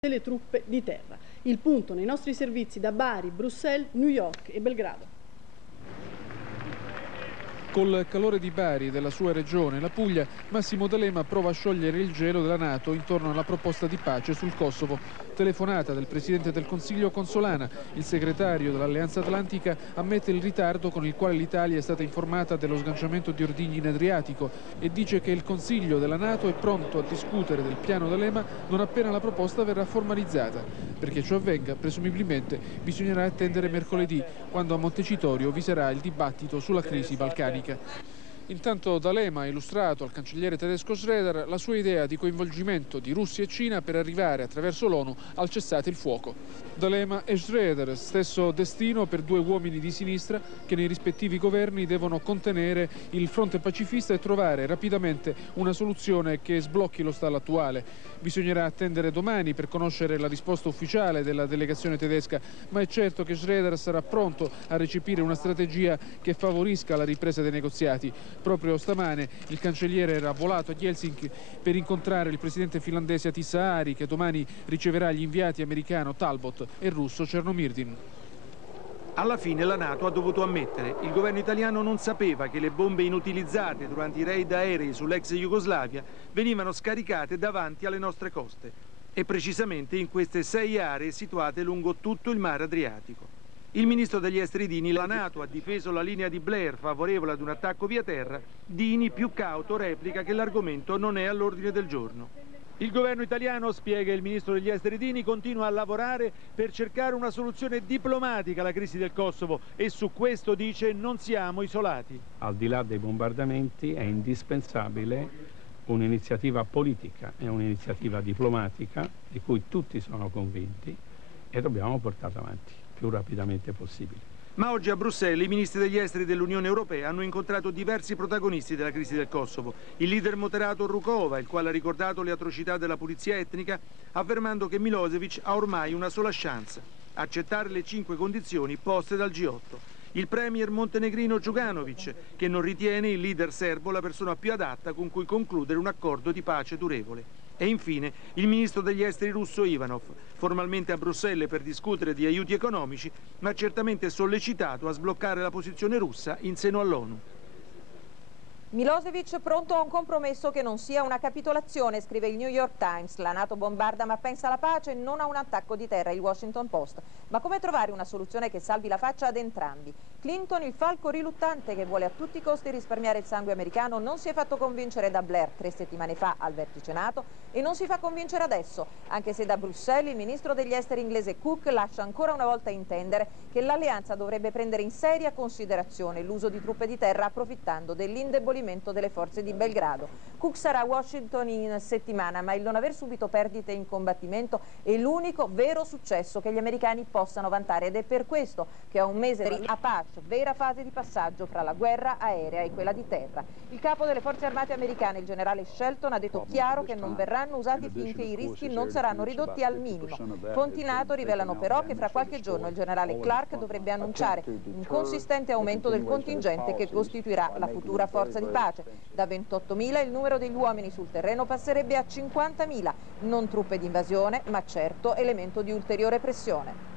delle truppe di terra. Il punto nei nostri servizi da Bari, Bruxelles, New York e Belgrado. Col calore di Bari e della sua regione, la Puglia, Massimo D'Alema prova a sciogliere il gelo della NATO intorno alla proposta di pace sul Kosovo. Telefonata del Presidente del Consiglio con Solana, il segretario dell'Alleanza Atlantica ammette il ritardo con il quale l'Italia è stata informata dello sganciamento di ordigni in Adriatico e dice che il Consiglio della NATO è pronto a discutere del piano D'Alema non appena la proposta verrà formalizzata. Perché ciò avvenga, presumibilmente, bisognerà attendere mercoledì, quando a Montecitorio vi sarà il dibattito sulla crisi balcanica. Intanto D'Alema ha illustrato al cancelliere tedesco Schröder la sua idea di coinvolgimento di Russia e Cina per arrivare attraverso l'ONU al cessate il fuoco. D'Alema e Schröder, stesso destino per due uomini di sinistra che nei rispettivi governi devono contenere il fronte pacifista e trovare rapidamente una soluzione che sblocchi lo stallo attuale. Bisognerà attendere domani per conoscere la risposta ufficiale della delegazione tedesca, ma è certo che Schröder sarà pronto a recepire una strategia che favorisca la ripresa dei negoziati. Proprio stamane il cancelliere era volato a Helsinki per incontrare il presidente finlandese Ahtisaari, che domani riceverà gli inviati americano Talbot e russo Chernomyrdin. Alla fine la NATO ha dovuto ammettere, il governo italiano non sapeva che le bombe inutilizzate durante i raid aerei sull'ex Jugoslavia venivano scaricate davanti alle nostre coste e precisamente in queste 6 aree situate lungo tutto il mare Adriatico. Il ministro degli esteri Dini, la NATO ha difeso la linea di Blair favorevole ad un attacco via terra. Dini, più cauto, replica che l'argomento non è all'ordine del giorno. Il governo italiano, spiega il ministro degli esteri Dini, continua a lavorare per cercare una soluzione diplomatica alla crisi del Kosovo e su questo dice non siamo isolati. Al di là dei bombardamenti è indispensabile un'iniziativa politica e un'iniziativa diplomatica di cui tutti sono convinti e dobbiamo portarla avanti più rapidamente possibile. Ma oggi a Bruxelles i ministri degli esteri dell'Unione Europea hanno incontrato diversi protagonisti della crisi del Kosovo. Il leader moderato Rukova, il quale ha ricordato le atrocità della pulizia etnica, affermando che Milosevic ha ormai una sola chance: accettare le 5 condizioni poste dal G8. Il premier montenegrino Djukanovic, che non ritiene il leader serbo la persona più adatta con cui concludere un accordo di pace durevole. E infine il ministro degli esteri russo Ivanov, formalmente a Bruxelles per discutere di aiuti economici, ma certamente sollecitato a sbloccare la posizione russa in seno all'ONU. Milosevic pronto a un compromesso che non sia una capitolazione, scrive il New York Times. La NATO bombarda ma pensa alla pace, non a un attacco di terra, il Washington Post. Ma come trovare una soluzione che salvi la faccia ad entrambi? Clinton, il falco riluttante che vuole a tutti i costi risparmiare il sangue americano, non si è fatto convincere da Blair 3 settimane fa al vertice NATO e non si fa convincere adesso, anche se da Bruxelles il ministro degli esteri inglese Cook lascia ancora una volta intendere che l'alleanza dovrebbe prendere in seria considerazione l'uso di truppe di terra approfittando dell'indebolimento delle forze di Belgrado. Cook sarà a Washington in settimana, ma il non aver subito perdite in combattimento è l'unico vero successo che gli americani possano vantare ed è per questo che a un mese di Apache, vera fase di passaggio fra la guerra aerea e quella di terra. Il capo delle forze armate americane, il generale Shelton, ha detto chiaro che non verranno usati finché i rischi non saranno ridotti al minimo. Fonti NATO rivelano però che fra qualche giorno il generale Clark dovrebbe annunciare un consistente aumento del contingente che costituirà la futura forza di pace. Da 28.000 il numero degli uomini sul terreno passerebbe a 50.000, non truppe di invasione, ma certo elemento di ulteriore pressione.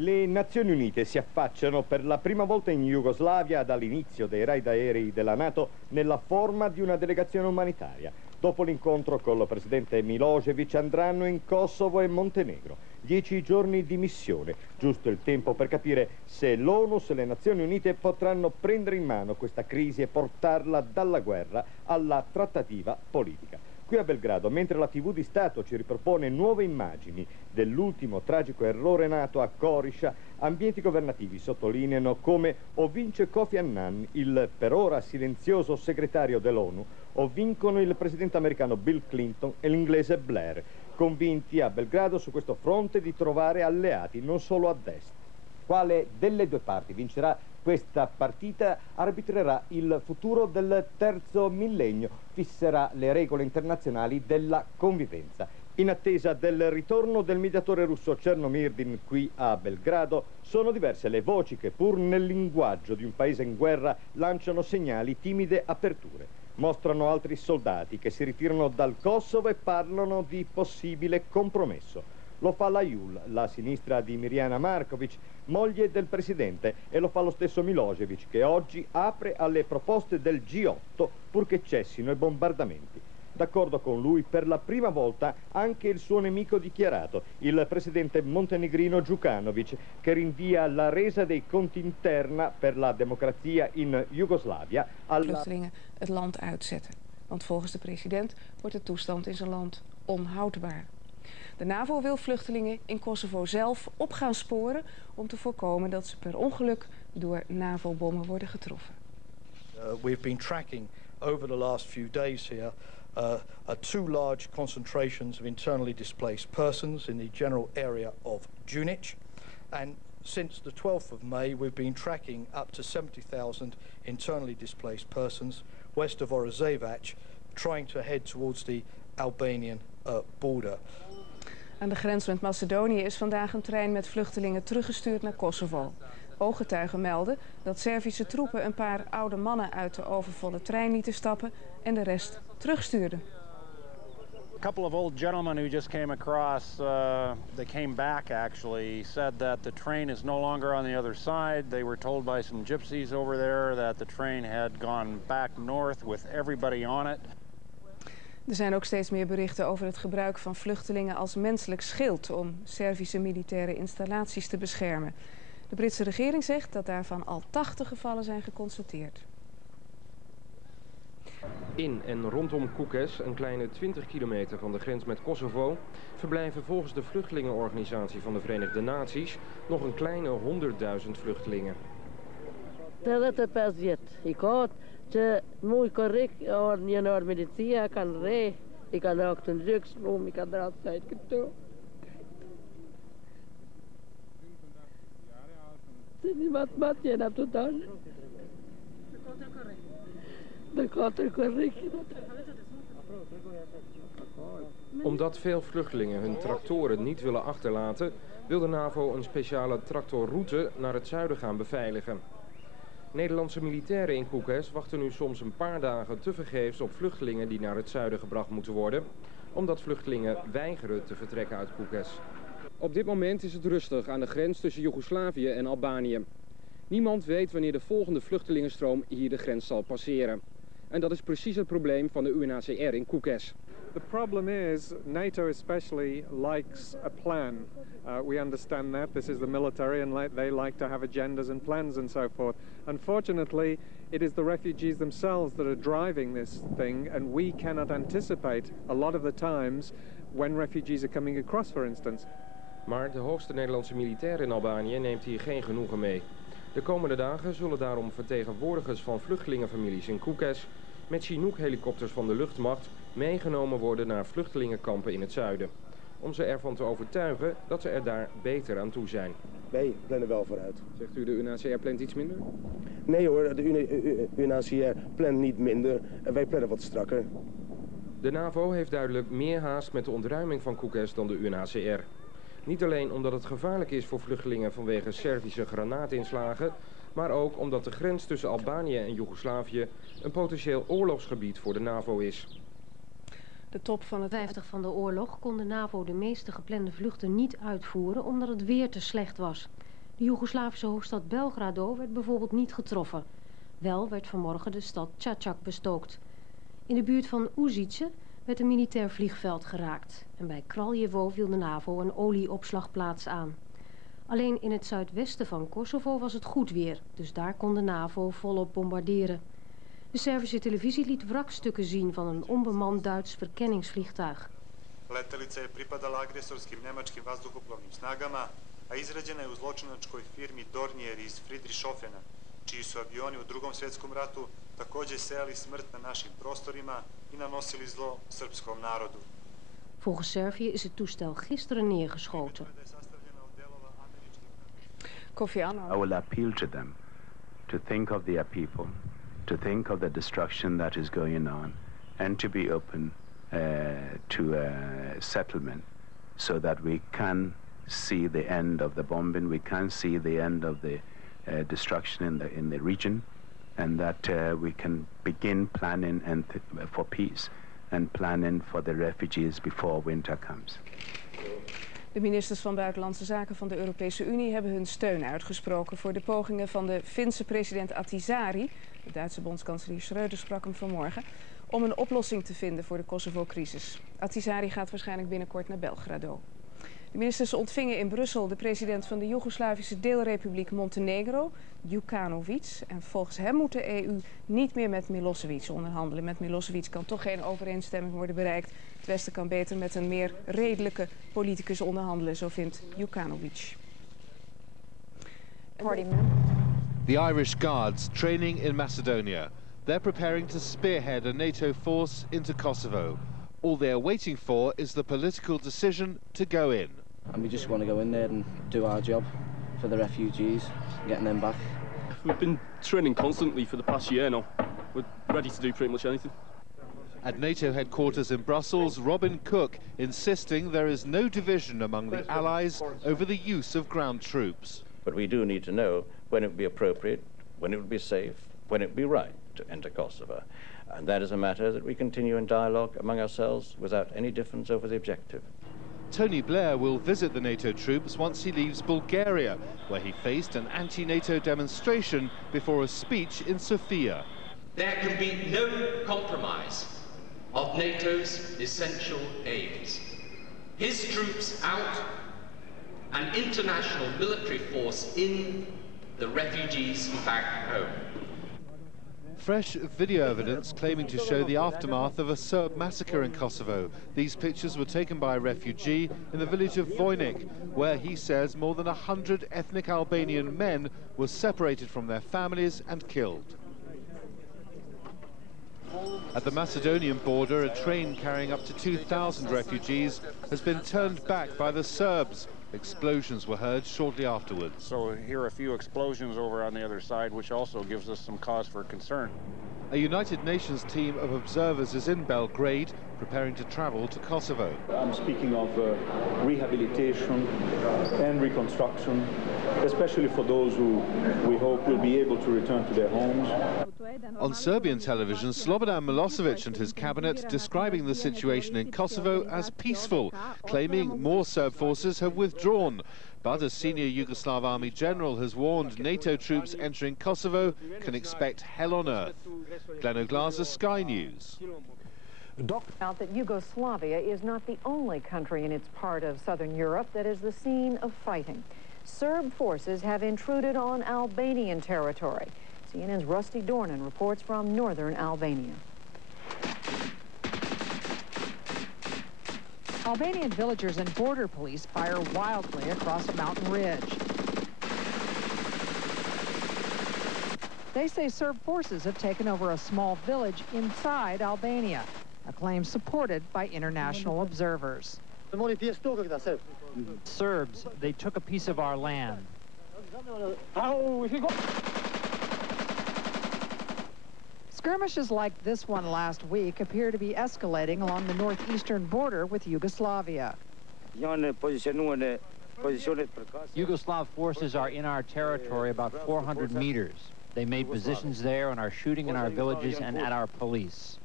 Le Nazioni Unite si affacciano per la prima volta in Jugoslavia dall'inizio dei raid aerei della NATO nella forma di una delegazione umanitaria. Dopo l'incontro col presidente Milosevic andranno in Kosovo e Montenegro. 10 giorni di missione, giusto il tempo per capire se l'ONU, se le Nazioni Unite potranno prendere in mano questa crisi e portarla dalla guerra alla trattativa politica. Qui a Belgrado, mentre la TV di Stato ci ripropone nuove immagini dell'ultimo tragico errore NATO a Korisha, ambienti governativi sottolineano come o vince Kofi Annan, il per ora silenzioso segretario dell'ONU, o vincono il presidente americano Bill Clinton e l'inglese Blair, convinti a Belgrado su questo fronte di trovare alleati non solo ad est. Quale delle due parti vincerà questa partita arbitrerà il futuro del terzo millennio, fisserà le regole internazionali della convivenza. In attesa del ritorno del mediatore russo Chernomyrdin qui a Belgrado, sono diverse le voci che pur nel linguaggio di un paese in guerra lanciano segnali timide aperture. Mostrano altri soldati che si ritirano dal Kosovo e parlano di possibile compromesso. Lo fa la Jul, la sinistra di Mirjana Markovic, moglie del presidente, e lo fa lo stesso Milošević, che oggi apre alle proposte del G8 purché cessino i bombardamenti. D'accordo con lui, per la prima volta, anche il suo nemico dichiarato, il presidente montenegrino Đukanović, che rinvia la resa dei conti interna per la democrazia in Jugoslavia alla... Vluchtelingen het land uitzetten. Want volgens de president wordt de toestand in zijn land onhoudbaar. De NAVO wil vluchtelingen in Kosovo zelf op gaan sporen om te voorkomen dat ze per ongeluk door NAVO-bommen worden getroffen. We've been tracking over the last few days here two large concentrations of internally displaced persons in the general area of Đunić, and since the 12th of May we've been tracking up to 70,000 internally displaced persons west of Oroševac, trying to head towards the Albanian border. Aan de grens met Macedonië is vandaag een trein met vluchtelingen teruggestuurd naar Kosovo. Ooggetuigen melden dat Servische troepen een paar oude mannen uit de overvolle trein lieten stappen en de rest terugstuurden. A couple of old gentlemen who just came across, they came back actually, said that the train is no longer on the other side. They were told by some gypsies over there that the train had gone back north with everybody on it. Er zijn ook steeds meer berichten over het gebruik van vluchtelingen als menselijk schild om Servische militaire installaties te beschermen. De Britse regering zegt dat daarvan al 80 gevallen zijn geconstateerd. In en rondom Kukës, een kleine 20 kilometer van de grens met Kosovo, verblijven volgens de vluchtelingenorganisatie van de Verenigde Naties nog een kleine 100.000 vluchtelingen. Që mu I korrik, një në milicia, kanë re, I kanë hak të nxyks, I kanë dratë sajt këtu. Se një matë jena të dalë. De katër korrik. Omdat veel vluchtelingen hun tractoren niet willen achterlaten, wil de NAVO een speciale tractorroute naar het zuiden gaan beveiligen. Nederlandse militairen in Kukës wachten nu soms een paar dagen tevergeefs op vluchtelingen die naar het zuiden gebracht moeten worden, omdat vluchtelingen weigeren te vertrekken uit Kukës. Op dit moment is het rustig aan de grens tussen Joegoslavië en Albanië. Niemand weet wanneer de volgende vluchtelingenstroom hier de grens zal passeren. En dat is precies het probleem van de UNHCR in Kukës. The problem is, NATO especially likes a plan. We understand that. This is the military and they like to have agendas and plans and so forth. Unfortunately, it is the refugees themselves that are driving this thing, and we cannot anticipate a lot of the times when refugees are coming across, for instance. Maar de hoogste Nederlandse militair in Albanië neemt hier geen genoegen mee. De komende dagen zullen daarom vertegenwoordigers van vluchtelingenfamilies in Kukës met Chinook-helikopters van de luchtmacht meegenomen worden naar vluchtelingenkampen in het zuiden. Om ze ervan te overtuigen dat ze er daar beter aan toe zijn. Wij plannen wel vooruit. Zegt u de UNHCR plant iets minder? Nee hoor, de UNHCR plant niet minder en wij plannen wat strakker. De NAVO heeft duidelijk meer haast met de ontruiming van Kukës dan de UNHCR. Niet alleen omdat het gevaarlijk is voor vluchtelingen vanwege Servische granaatinslagen, maar ook omdat de grens tussen Albanië en Joegoslavië een potentieel oorlogsgebied voor de NAVO is. De top van het 50 van de oorlog kon de NAVO de meeste geplande vluchten niet uitvoeren omdat het weer te slecht was. De Joegoslavische hoofdstad Belgrado werd bijvoorbeeld niet getroffen. Wel werd vanmorgen de stad Čačak bestookt. In de buurt van Uzice werd een militair vliegveld geraakt. En bij Kraljevo viel de NAVO een olieopslagplaats aan. Alleen in het zuidwesten van Kosovo was het goed weer, dus daar kon de NAVO volop bombarderen. De Servische televisie liet wrakstukken zien van een onbemand Duits verkenningsvliegtuig. Letelica je pripadala agresorskim nemačkim vazduhoplovnim snagama, a izrađena je u zločinačkoj firmi DokuNJERI iz Friedrichsofena, čiji su avioni u Drugom svjetskom ratu također sejali smrt na našim prostorima i nanosili zlo srpskom narodu. Volgens Servië is het toestel gisteren neergeschoten. Kofi Annan. I will appeal to them to think of their people, to think of the destruction that is going on, and to be open to settlement, so that we can see the end of the bombing, we can see the end of the destruction in the region, and that we can begin planning for peace and planning for the refugees before winter comes. De ministers van Buitenlandse Zaken van de Europese Unie hebben hun steun uitgesproken voor de pogingen van de Finse president Ahtisaari, de Duitse bondskanselier Schröder sprak hem vanmorgen, om een oplossing te vinden voor de Kosovo-crisis. Ahtisaari gaat waarschijnlijk binnenkort naar Belgrado. De ministers ontvingen in Brussel de president van de Joegoslavische deelrepubliek Montenegro, Đukanović. En volgens hem moet de EU niet meer met Milosevic onderhandelen. Met Milosevic kan toch geen overeenstemming worden bereikt. Het Westen kan beter met een meer redelijke politicus onderhandelen, zo vindt Đukanović. The Irish Guards training in Macedonia. They're preparing to spearhead a NATO force into Kosovo. All they're waiting for is the political decision to go in. And we just want to go in there and do our job for the refugees, getting them back. We've been training constantly for the past year now. We're ready to do pretty much anything. At NATO headquarters in Brussels, Robin Cook insisting there is no division among the allies over the use of ground troops. But we do need to know when it would be appropriate, when it would be safe, when it would be right to enter Kosovo. And that is a matter that we continue in dialogue among ourselves without any difference over the objective. Tony Blair will visit the NATO troops once he leaves Bulgaria, where he faced an anti-NATO demonstration before a speech in Sofia. There can be no compromise of NATO's essential aims. His troops out, an international military force in, the refugees back home. Fresh video evidence claiming to show the aftermath of a Serb massacre in Kosovo. These pictures were taken by a refugee in the village of Vojnik, where he says more than 100 ethnic Albanian men were separated from their families and killed. At the Macedonian border, a train carrying up to 2,000 refugees has been turned back by the Serbs. Explosions were heard shortly afterwards. So here are a few explosions over on the other side, which also gives us some cause for concern. A United Nations team of observers is in Belgrade, preparing to travel to Kosovo. I'm speaking of rehabilitation and reconstruction, especially for those who we hope will be able to return to their homes. On Serbian television, Slobodan Milosevic and his cabinet describing the situation in Kosovo as peaceful, claiming more Serb forces have withdrawn. But a senior Yugoslav army general has warned NATO troops entering Kosovo can expect hell on earth. Glenn Oglaza, Sky News. Out that Yugoslavia is not the only country in its part of southern Europe that is the scene of fighting. Serb forces have intruded on Albanian territory. CNN's Rusty Dornan reports from northern Albania. Albanian villagers and border police fire wildly across a mountain ridge. They say Serb forces have taken over a small village inside Albania, a claim supported by international observers. Serbs, they took a piece of our land. Skirmishes like this one last week appear to be escalating along the northeastern border with Yugoslavia. Yugoslav forces are in our territory about 400 meters. They made positions there and are shooting in our villages and at our police.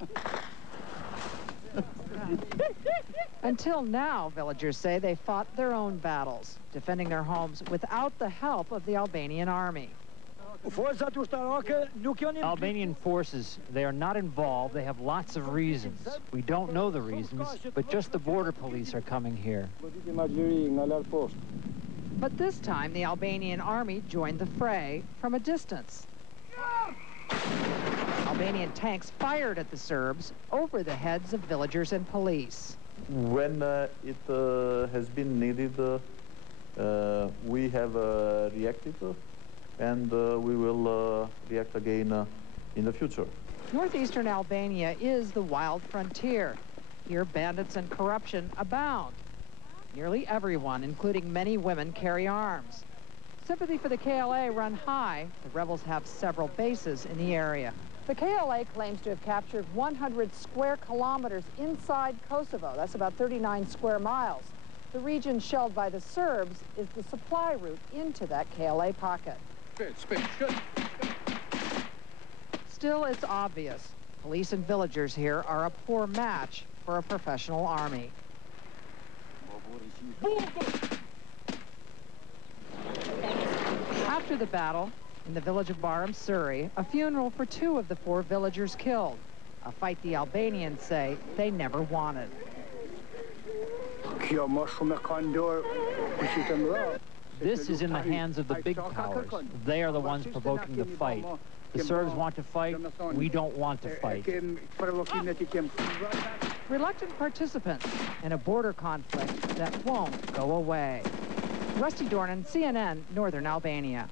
Until now, villagers say they fought their own battles, defending their homes without the help of the Albanian army. Albanian forces, they are not involved. They have lots of reasons. We don't know the reasons, but just the border police are coming here. But this time, the Albanian army joined the fray from a distance. Albanian tanks fired at the Serbs over the heads of villagers and police. When it has been needed, we have reacted. And we will react again in the future. Northeastern Albania is the wild frontier. Here, bandits and corruption abound. Nearly everyone, including many women, carry arms. Sympathy for the KLA run high. The rebels have several bases in the area. The KLA claims to have captured 100 square kilometers inside Kosovo. That's about 39 square miles. The region shelled by the Serbs is the supply route into that KLA pocket. Still, it's obvious. Police and villagers here are a poor match for a professional army. After the battle, in the village of Baram Suri, a funeral for 2 of the 4 villagers killed, a fight the Albanians say they never wanted. This is in the hands of the big powers. They are the ones provoking the fight. The Serbs want to fight. We don't want to fight. Reluctant participants in a border conflict that won't go away. Rusty Dornan, CNN, Northern Albania.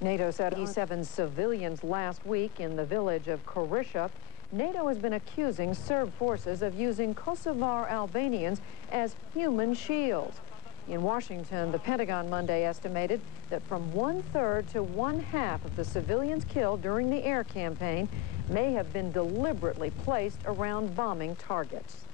NATO said 87 civilians last week in the village of Korisha. NATO has been accusing Serb forces of using Kosovar Albanians as human shields. In Washington, the Pentagon Monday estimated that from 1/3 to 1/2 of the civilians killed during the air campaign may have been deliberately placed around bombing targets.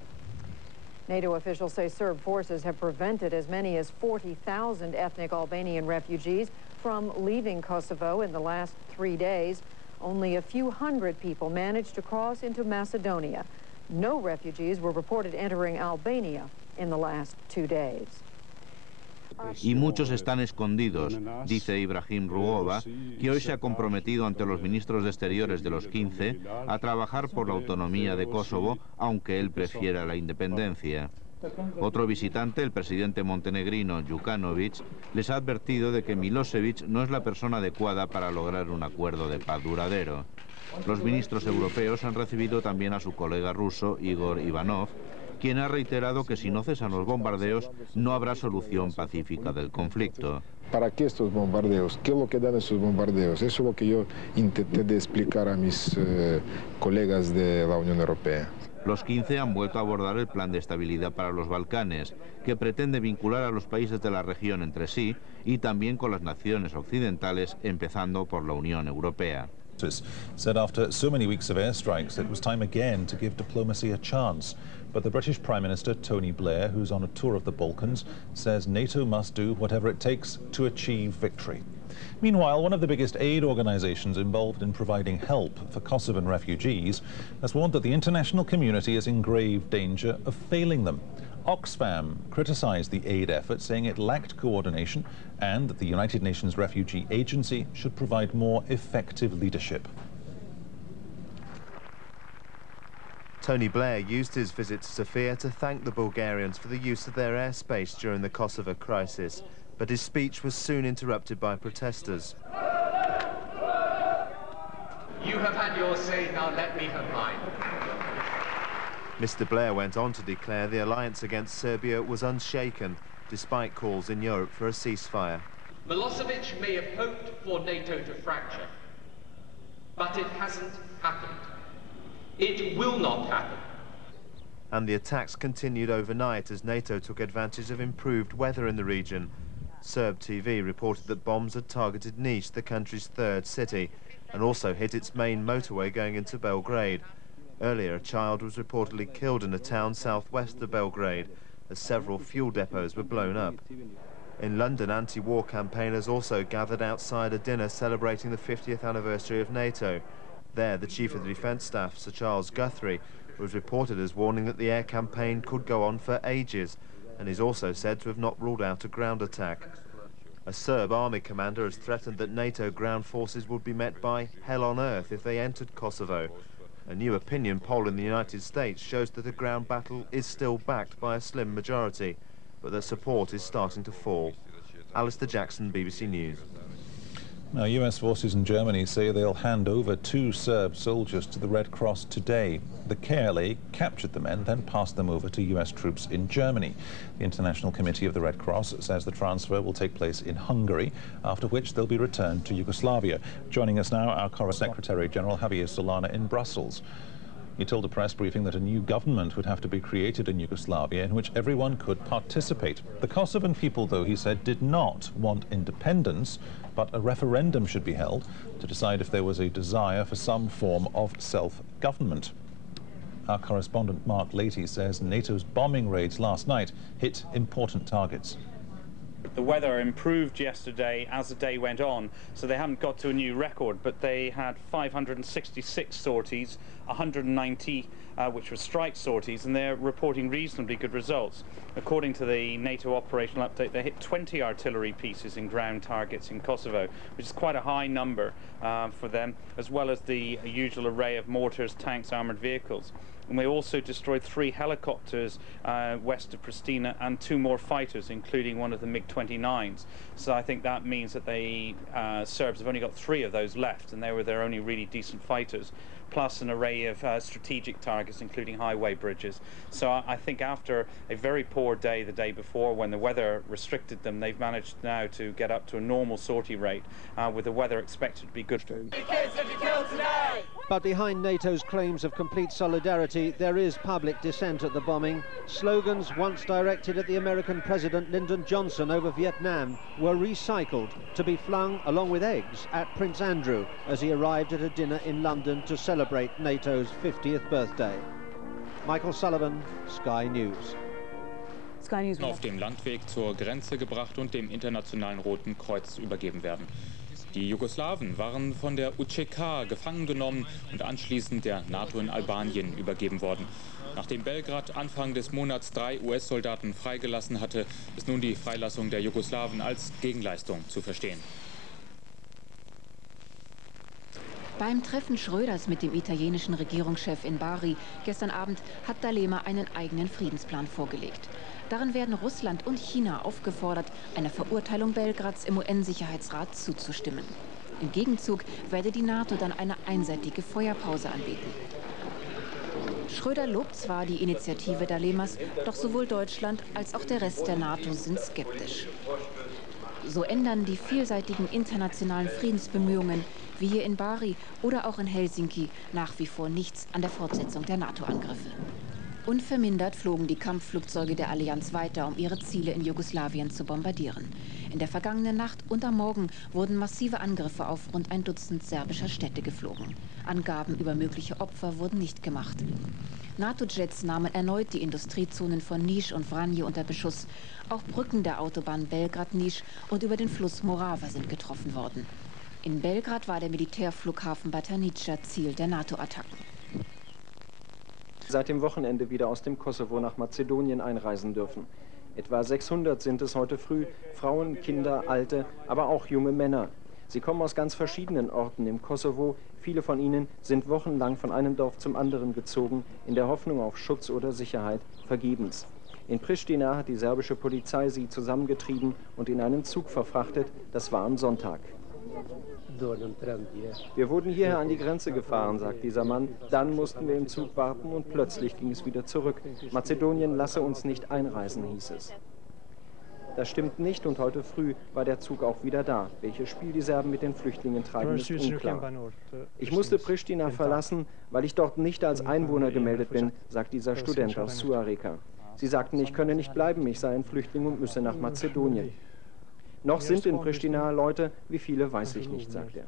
NATO officials say Serb forces have prevented as many as 40,000 ethnic Albanian refugees from leaving Kosovo in the last 3 days. Only a few hundred people managed to cross into Macedonia. No refugees were reported entering Albania in the last 2 days. Y muchos están escondidos, dice Ibrahim Ruova, que hoy se ha comprometido ante los ministros de Exteriores de los 15 a trabajar por la autonomía de Kosovo, aunque él prefiera la independencia. Otro visitante, el presidente montenegrino Đukanović, les ha advertido de que Milosevic no es la persona adecuada para lograr un acuerdo de paz duradero. Los ministros europeos han recibido también a su colega ruso, Igor Ivanov, quien ha reiterado que si no cesan los bombardeos, no habrá solución pacífica del conflicto. ¿Para qué estos bombardeos? ¿Qué es lo que dan esos bombardeos? Eso es lo que yo intenté de explicar a mis colegas de la Unión Europea. Los 15 han vuelto a abordar el plan de estabilidad para los Balcanes, que pretende vincular a los países de la región entre sí y también con las naciones occidentales, empezando por la Unión Europea. Said after so many weeks of airstrikes it was time again to give diplomacy a chance. But the British Prime Minister Tony Blair, who's on a tour of the Balkans, says NATO must do whatever it takes to achieve victory. Meanwhile, one of the biggest aid organisations involved in providing help for Kosovan refugees has warned that the international community is in grave danger of failing them. Oxfam criticised the aid effort, saying it lacked coordination and that the United Nations Refugee Agency should provide more effective leadership. Tony Blair used his visit to Sofia to thank the Bulgarians for the use of their airspace during the Kosovo crisis, but his speech was soon interrupted by protesters. You have had your say, now let me have mine. Mr. Blair went on to declare the alliance against Serbia was unshaken, despite calls in Europe for a ceasefire. Milosevic may have hoped for NATO to fracture, but it hasn't happened. It will not happen. And the attacks continued overnight as NATO took advantage of improved weather in the region. Serb TV reported that bombs had targeted Niš, the country's 3rd city, and also hit its main motorway going into Belgrade. Earlier, a child was reportedly killed in a town southwest of Belgrade, as several fuel depots were blown up. In London, anti-war campaigners also gathered outside a dinner celebrating the 50th anniversary of NATO. There, the Chief of the Defence Staff, Sir Charles Guthrie, was reported as warning that the air campaign could go on for ages, and is also said to have not ruled out a ground attack. A Serb army commander has threatened that NATO ground forces would be met by hell on earth if they entered Kosovo. A new opinion poll in the United States shows that a ground battle is still backed by a slim majority, but that support is starting to fall. Alistair Jackson, BBC News. Now, US forces in Germany say they'll hand over 2 Serb soldiers to the Red Cross today. The KLA captured the men, then passed them over to US troops in Germany. The International Committee of the Red Cross says the transfer will take place in Hungary, after which they'll be returned to Yugoslavia. Joining us now, our Secretary General Javier Solana in Brussels. He told a press briefing that a new government would have to be created in Yugoslavia in which everyone could participate. The Kosovan people, though, he said, did not want independence, but a referendum should be held to decide if there was a desire for some form of self-government. Our correspondent Mark Leahy says NATO's bombing raids last night hit important targets. The weather improved yesterday as the day went on, so they haven't got to a new record, but they had 566 sorties, 190 which were strike sorties, and they're reporting reasonably good results. According to the NATO operational update, they hit 20 artillery pieces in ground targets in Kosovo, which is quite a high number for them, as well as the usual array of mortars, tanks, armoured vehicles. And they also destroyed 3 helicopters west of Pristina and 2 more fighters, including one of the MiG-29s. So I think that means that the Serbs have only got 3 of those left, and they were their only really decent fighters, plus an array of strategic targets, including highway bridges. So I think after a very poor day the day before, when the weather restricted them, they've managed now to get up to a normal sortie rate, with the weather expected to be good. But behind NATO's claims of complete solidarity, there is public dissent at the bombing. Slogans once directed at the American President Lyndon Johnson over Vietnam were recycled to be flung, along with eggs, at Prince Andrew as he arrived at a dinner in London to celebrate NATO's 50th birthday. Michael Sullivan, Sky News. Auf dem Landweg zur Grenze gebracht und dem Internationalen Roten Kreuz übergeben werden. Die Jugoslawen waren von der UÇK gefangen genommen und anschließend der NATO in Albanien übergeben worden. Nachdem Belgrad Anfang des Monats 3 US-Soldaten freigelassen hatte, ist nun die Freilassung der Jugoslawen als Gegenleistung zu verstehen. Beim Treffen Schröders mit dem italienischen Regierungschef in Bari gestern Abend hat D'Alema einen eigenen Friedensplan vorgelegt. Darin werden Russland und China aufgefordert, einer Verurteilung Belgrads im UN-Sicherheitsrat zuzustimmen. Im Gegenzug werde die NATO dann eine einseitige Feuerpause anbieten. Schröder lobt zwar die Initiative D'Alemas, doch sowohl Deutschland als auch der Rest der NATO sind skeptisch. So ändern die vielseitigen internationalen Friedensbemühungen, wie hier in Bari oder auch in Helsinki, nach wie vor nichts an der Fortsetzung der NATO-Angriffe. Unvermindert flogen die Kampfflugzeuge der Allianz weiter, um ihre Ziele in Jugoslawien zu bombardieren. In der vergangenen Nacht und am Morgen wurden massive Angriffe auf rund ein Dutzend serbischer Städte geflogen. Angaben über mögliche Opfer wurden nicht gemacht. NATO-Jets nahmen erneut die Industriezonen von Niš und Vranje unter Beschuss. Auch Brücken der Autobahn Belgrad-Niš und über den Fluss Morava sind getroffen worden. In Belgrad war der Militärflughafen Batanica Ziel der NATO-Attacken. Seit dem Wochenende wieder aus dem Kosovo nach Mazedonien einreisen dürfen. Etwa 600 sind es heute früh, Frauen, Kinder, Alte, aber auch junge Männer. Sie kommen aus ganz verschiedenen Orten im Kosovo. Viele von ihnen sind wochenlang von einem Dorf zum anderen gezogen, in der Hoffnung auf Schutz oder Sicherheit, vergebens. In Pristina hat die serbische Polizei sie zusammengetrieben und in einen Zug verfrachtet. Das war am Sonntag. Wir wurden hierher an die Grenze gefahren, sagt dieser Mann. Dann mussten wir im Zug warten und plötzlich ging es wieder zurück. Mazedonien lasse uns nicht einreisen, hieß es. Das stimmt nicht und heute früh war der Zug auch wieder da. Welches Spiel die Serben mit den Flüchtlingen treiben, ist unklar. Ich musste Pristina verlassen, weil ich dort nicht als Einwohner gemeldet bin, sagt dieser Student aus Suareka. Sie sagten, ich könne nicht bleiben, ich sei ein Flüchtling und müsse nach Mazedonien. Noch sind in Pristina Leute, wie viele weiß ich nicht, sagt er.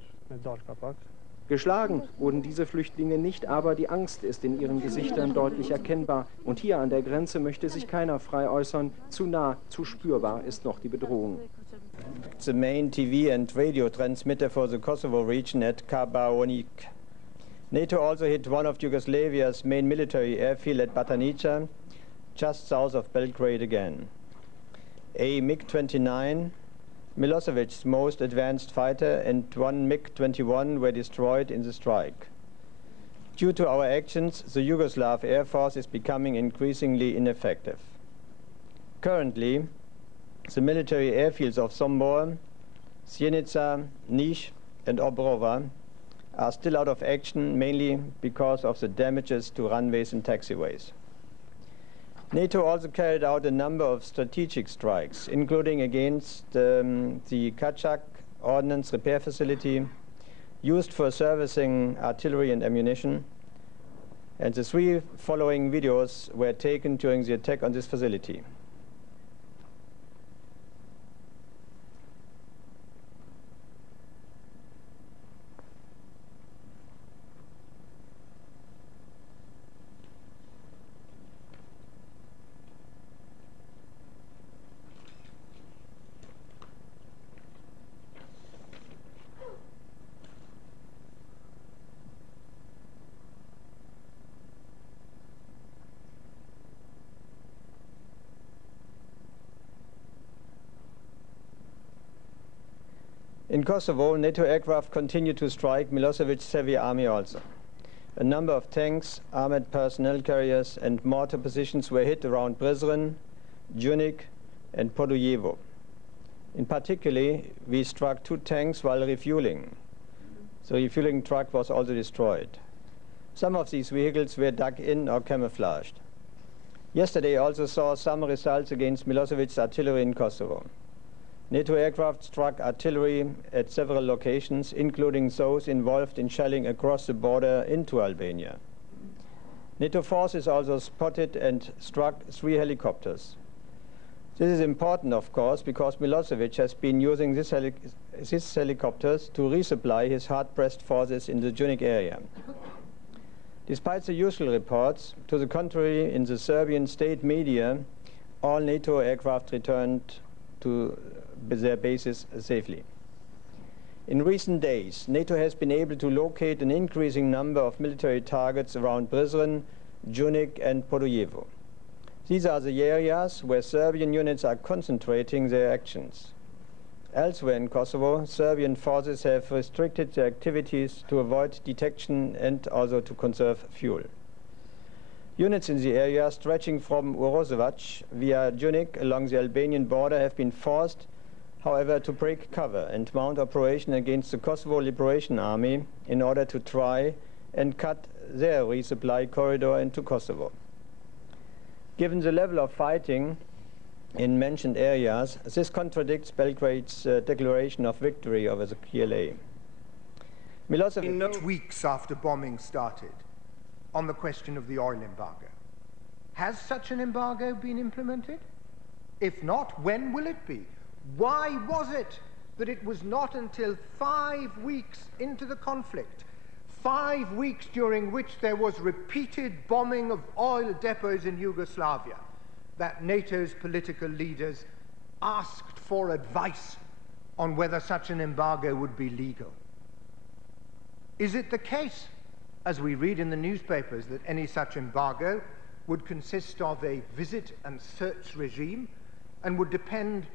Geschlagen wurden diese Flüchtlinge nicht, aber die Angst ist in ihren Gesichtern deutlich erkennbar. Und hier an der Grenze möchte sich keiner frei äußern. Zu nah, zu spürbar ist noch die Bedrohung. The main TV and radio transmitter for the Kosovo region at Kabaonik. NATO also hit one of Yugoslavia's main military airfield at Batanica, just south of Belgrade again. A MiG-29, Milosevic's most advanced fighter, and one MiG-21 were destroyed in the strike. Due to our actions, the Yugoslav Air Force is becoming increasingly ineffective. Currently, the military airfields of Sombor, Sjenica, Niš and Obrova are still out of action, mainly because of the damages to runways and taxiways. NATO also carried out a number of strategic strikes, including against the Kachak Ordnance Repair Facility, used for servicing artillery and ammunition, and the 3 following videos were taken during the attack on this facility. In Kosovo, NATO aircraft continue to strike Milosevic's heavy army also. A number of tanks, armored personnel carriers and mortar positions were hit around Prizren, Junik and Podujevo. In particular, we struck 2 tanks while refueling. The refueling truck was also destroyed. Some of these vehicles were dug in or camouflaged. Yesterday also saw some results against Milosevic's artillery in Kosovo. NATO aircraft struck artillery at several locations, including those involved in shelling across the border into Albania. NATO forces also spotted and struck 3 helicopters. This is important, of course, because Milosevic has been using these helicopters to resupply his hard-pressed forces in the Junik area. Despite the usual reports, to the contrary, in the Serbian state media, all NATO aircraft returned to their bases safely. In recent days, NATO has been able to locate an increasing number of military targets around Prizren, Junik and Podujevo. These are the areas where Serbian units are concentrating their actions. Elsewhere in Kosovo, Serbian forces have restricted their activities to avoid detection and also to conserve fuel. Units in the area stretching from Urozovac via Junik along the Albanian border have been forced, however, to break cover and mount operation against the Kosovo Liberation Army in order to try and cut their resupply corridor into Kosovo. Given the level of fighting in mentioned areas, this contradicts Belgrade's declaration of victory over the KLA. Milosevic, weeks after bombing started, on the question of the oil embargo. Has such an embargo been implemented? If not, when will it be? Why was it that it was not until 5 weeks into the conflict, 5 weeks during which there was repeated bombing of oil depots in Yugoslavia, that NATO's political leaders asked for advice on whether such an embargo would be legal? Is it the case, as we read in the newspapers, that any such embargo would consist of a visit and search regime and would depend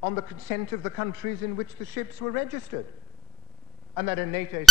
on the consent of the countries in which the ships were registered, and that a NATO